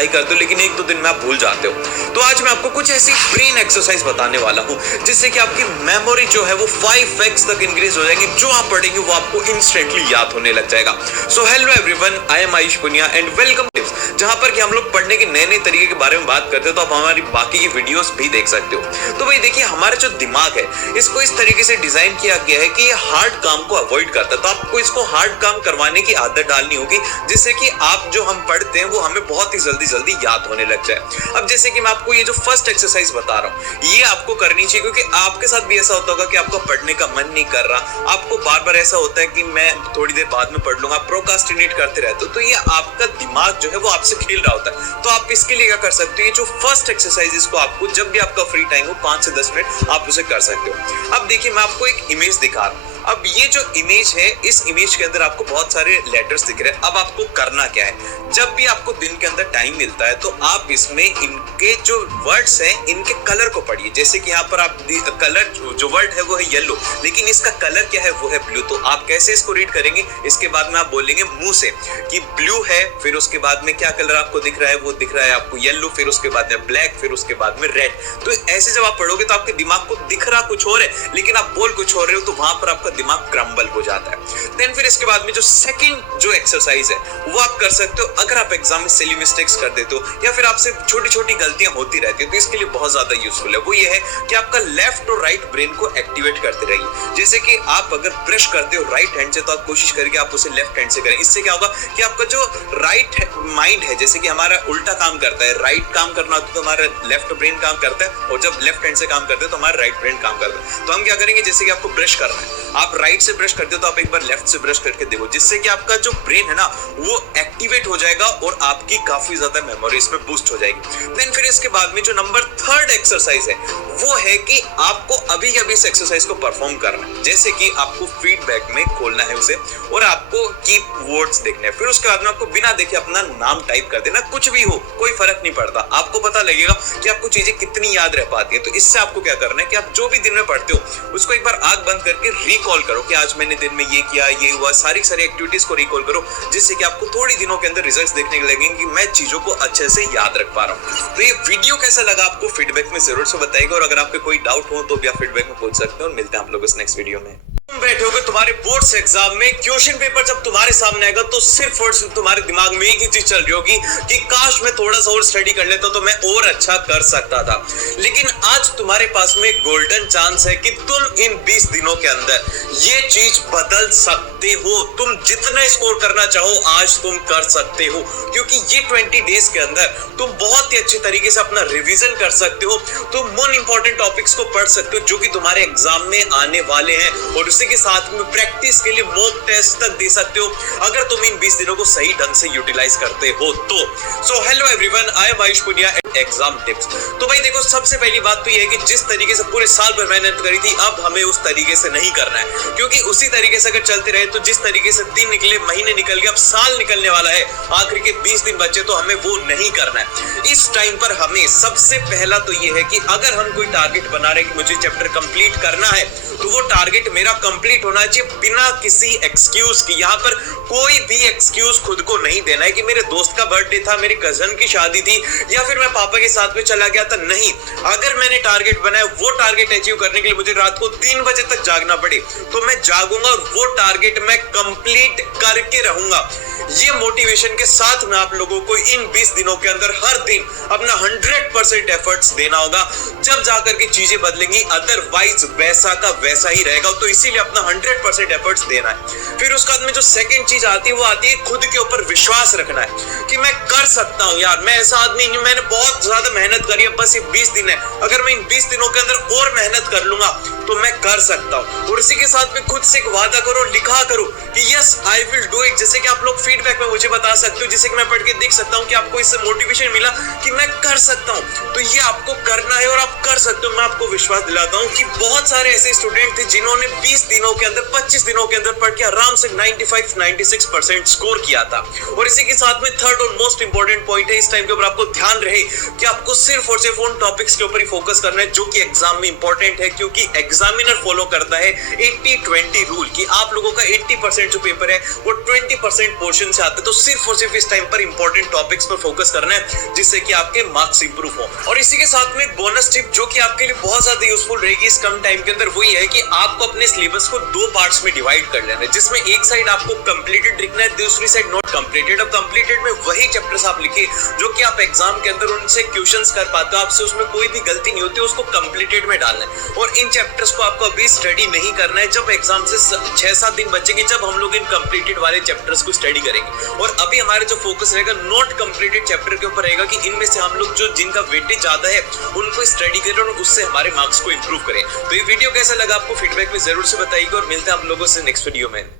Try करते हो लेकिन एक दो दिन में आप भूल जाते हो। तो आज मैं आपको कुछ ऐसी ब्रेन एक्सरसाइज बताने वाला हूँ जिससे कि आपकी मेमोरी जो है वो 5x तक इंक्रीज हो जाएगी। जो आप पढ़ेंगे वो आपको इंस्टेंटली याद होने लग जाएगा। So hello everyone, I am Ayush Punia and welcome tips, जहां पर कि हम लोग पढ़ने के नए नए तरीके के बारे में बात करते हैं। तो आप हमारी बाकी की वीडियोस भी देख सकते हो। तो भाई देखिए, हमारा जो दिमाग है इसको इस तरीके से डिजाइन किया गया है कि ये हार्ड काम को अवॉइड करता है। तो आपको इसको हार्ड काम करवाने की आदत डालनी होगी जिससे कि आप जो हम पढ़ते हैं वो हमें बहुत ही जल्दी जल्दी याद होने लग जाए। अब जैसे कि मैं आपको ये जो फर्स्ट एक्सरसाइज बता रहा हूँ ये आपको करनी चाहिए, क्योंकि आपके साथ भी ऐसा होता होगा कि आपको पढ़ने का मन नहीं कर रहा, आपको बार बार ऐसा होता है कि मैं थोड़ी देर बाद में पढ़ लूंगा, प्रोक्रास्टिनेट करते रहते हो। तो ये आपका दिमाग जो है वो आपसे खेल रहा होता है। तो आप इसके लिए क्या कर सकते हो, ये जो फर्स्ट एक्सरसाइज इसको आपको जब भी आपका फ्री टाइम हो 5 से 10 मिनट आप उसे कर सकते हो। अब देखिए, मैं आपको एक इमेज दिखा रहा हूँ। अब ये जो इमेज है, इस इमेज के अंदर आपको बहुत सारे लेटर्स दिख रहे हैं। अब आपको करना क्या है, जब भी आपको दिन के अंदर टाइम मिलता है तो आप इसमें इनके जो वर्ड्स हैं इनके कलर को पढ़िए। जैसे कि यहाँ पर आप कलर जो वर्ड है वो है येलो, लेकिन इसका कलर क्या है वो है ब्लू। तो आप कैसे इसको रीड करेंगे, इसके बाद में आप बोलेंगे मुंह से कि ब्लू है, फिर उसके बाद में क्या कलर आपको दिख रहा है, वो दिख रहा है आपको येलो, फिर उसके बाद में ब्लैक, फिर उसके बाद में रेड। तो ऐसे जब आप पढ़ोगे तो आपके दिमाग को दिख रहा कुछ और है लेकिन आप बोल कुछ और रहे हो, तो वहां पर आपका दिमाग क्रम्बल हो जाता है। देन फिर इसके बाद में जो सेकंड जो एक्सरसाइज है वो आप कर सकते हो। अगर आप एग्जाम में सिली मिस्टेक्स कर देते हो या फिर आपसे छोटी छोटी गलतियां होती रहती है तो इसके लिए बहुत ज्यादा यूजफुल है। वो ये है कि आपका लेफ्ट और राइट ब्रेन को एक्टिवेट करते रहिए। जैसे कि आप अगर ब्रश करते हो राइट हैंड से तो आप कोशिश करिए आप उसे लेफ्ट हैंड से करें। इससे क्या होगा कि आपका जो राइट माइंड है, जैसे कि हमारा उल्टा काम करता है, राइट काम करना होता है तो हमारा लेफ्ट ब्रेन काम करता है, और जब लेफ्ट हैंड से काम करते हैं तो हमारा राइट ब्रेन काम करता है। तो हम क्या करेंगे, जैसे कि आपको ब्रश करना है, आप राइट से ब्रश करते हो तो आप एक बार लेफ्ट से ब्रश करके देखो, जिससे कि आपका जो ब्रेन है ना वो एक्टिवेट हो जाएगा और आपकी काफी ज्यादा मेमोरी इसमें बूस्ट हो जाएगी। देन फिर इसके बाद में जो नंबर 3 एक्सरसाइज है वो है कि आपको अभी अभी इस एक्सरसाइज को परफॉर्म करना है। जैसे कि आपको फीडबैक में खोलना है उसे और आपको कीप वर्ड्स देखने हैं। फिर उसके बाद में आपको बिना देखे अपना नाम टाइप कर देना, कुछ भी हो कोई फर्क नहीं पड़ता। आपको पता लगेगा कि आपको चीजें कितनी याद रह पाती है। तो इससे आपको क्या करना है कि आप जो भी दिन में पढ़ते हो उसको एक बार आंख बंद करके रिकॉल करो कि आज मैंने दिन में ये किया, ये हुआ, सारी एक्टिविटीज को रिकॉल करो, जिससे कि आपको थोड़ी दिनों के अंदर रिजल्ट्स देखने लगेंगे कि मैं चीजों को अच्छे से याद रख पा रहा हूँ। तो ये वीडियो कैसा लगा आपको फीडबैक में जरूर से बताइएगा, और अगर आपको कोई डाउट हो तो भी आप फीडबैक में पूछ सकते हो। और मिलते हैं आप लोग इस नेक्स्ट वीडियो में। तुम बैठे होगे तुम्हारे बोर्ड्स एग्जाम में, क्वेश्चन पेपर जब तुम्हारे सामने आएगा तो सिर्फ और सिर्फ तुम्हारे दिमाग में एक ही चीज चल रही होगी कि काश मैं थोड़ा सा और स्टडी कर लेता तो मैं और अच्छा कर सकता था। लेकिन आज तुम्हारे पास में गोल्डन चांस है कि तुम इन 20 दिनों के अंदर ये चीज बदल सकते हो। तुम जितना स्कोर करना चाहो आज तुम कर सकते हो, क्योंकि ये 20 डेज के अंदर तुम बहुत ही अच्छे तरीके से अपना रिवीजन कर सकते हो। तुम मोस्ट इंपॉर्टेंट टॉपिक्स को पढ़ सकते हो जो कि तुम्हारे एग्जाम में आने वाले हैं, और उसी के साथ में प्रैक्टिस के लिए मॉक टेस्ट तक दे सकते हो अगर तुम इन 20 दिनों को सही ढंग से यूटिलाइज करते हो तो। So hello everyone, I am Ayush Punia, exam tips. तो भाई देखो, सबसे पहली बात तो ये है कि जिस तरीके से पूरे साल भर मेहनत करी थी अब हमें उस तरीके से नहीं करना है, क्योंकि उसी तरीके से अगर चलते रहे तो जिस तरीके से दिन निकले, महीने निकल गए, अब साल निकलने वाला है, आखिर के 20 दिन बचे, तो हमें वो नहीं करना है। इस टाइम पर हमें सबसे पहला तो ये है कि अगर हम कोई टारगेट बना रहे हैं कि मुझे चैप्टर कंप्लीट करना है तो वो टारगेट मेरा कंप्लीट होना चाहिए बिना किसी एक्सक्यूज की। यहाँ पर कोई भी एक्सक्यूज खुद को नहीं देना है कि मेरे दोस्त का बर्थडे था, मेरी कजन की शादी थी, या फिर मैं पापा के साथ में चला गया था। नहीं, अगर मैंने टारगेट बनाया, वो टारगेट अचीव करने के लिए मुझे रात को 3 बजे तक जागना पड़े तो मैं जागूंगा और वो टारगेट मैं कंप्लीट करके रहूंगा। ये मोटिवेशन के साथ में आप लोगों को इन 20 दिनों के अंदर हर दिन अपना 100% एफर्ट्स देना होगा, जब जाकर के चीजें बदलेंगी, अदरवाइज वैसा का वैसा ही रहेगा। तो इसीलिए अपना 100% एफर्ट्स देना है। फिर उसके बाद में जो सेकंड चीज आती है वो आती है खुद के ऊपर विश्वास रखना है कि मैं कर सकता हूँ यार, मैं ऐसा आदमी नहीं, मैंने बहुत ज्यादा मेहनत करी है, बस ये 20 दिन है, अगर मैं इन 20 दिनों के अंदर और मेहनत कर लूंगा तो मैं कर सकता हूँ। और इसी के साथ में खुद से एक वादा करो, लिखा करो कि yes I will do it. जैसे कि आप लोग फीडबैक में मुझे बता सकते हो, जिससे कि मैं पढ़ के देख सकता हूँ कि आपको इससे मोटिवेशन मिला कि मैं कर सकता हूँ। तो ये आपको करना है और आप कर सकते हो। मैं आपको विश्वास दिलाता हूँ कि बहुत सारे ऐसे स्टूडेंट थे जिन्होंने 20 दिनों के अंदर, 25 दिनों के अंदर पढ़ के आराम से 95-96% स्कोर किया था। और इसी के साथ में थर्ड और मोस्ट इंपॉर्टेंट पॉइंट है इस टाइम के ऊपर आपको ध्यान रहे कि आपको सिर्फ और सिर्फ उन टॉपिक्स के ऊपर ही फोकस करना है जो कि एग्जाम में इंपॉर्टेंट है, क्योंकि एग्जामिनर फॉलो करता है 80-20 रूल कि आप लोगों का 80% जो पेपर है वो 20% पोर्शन से आते हैं। तो सिर्फ और सिर्फ इस टाइम पर इंपॉर्टेंट टॉपिक्स पर फोकस करना है जिससे कि आपके मार्क्स इंप्रूव हो। और इसी के साथ में एक बोनस टिप जो कि आपके लिए बहुत ज्यादा यूजफुल रहेगी इस कम टाइम के अंदर, वही है कि आपको अपने सिलेबस को 2 पार्ट्स में डिवाइड कर लेना है, जिसमें एक साइड आपको कंप्लीटेड लिखना है, दूसरी साइड नॉट कंप्लीटेड। अब कंप्लीटेड में वही चैप्टर्स आप लिखिए जो कि आप एग्जाम के अंदर उनसे क्वेश्चंस कर पाते हो, आपसे उसमें कोई भी गलती नहीं होती, उसको कंप्लीटेड में डालना है। और इन चैप्टर्स को आपको अभी स्टडी नहीं करना है, जब एग्जाम से 6-7 दिन बचेंगे जब हम लोग इन कंप्लीटेड वाले चैप्टर्स को स्टडी करेंगे। और अभी हमारा जो फोकस रहेगा नॉट कंप्लीटेड चैप्टर के ऊपर रहेगा कि इनमें से हम लोग जो जिनका वेटेज ज्यादा है उनको स्टडी करें और उससे हमारे मार्क्स को इंप्रूव करें। तो ये वीडियो कैसा लगा आपको फीडबैक में जरूर से बताइएगा और मिलते हैं आप लोगों से नेक्स्ट वीडियो में।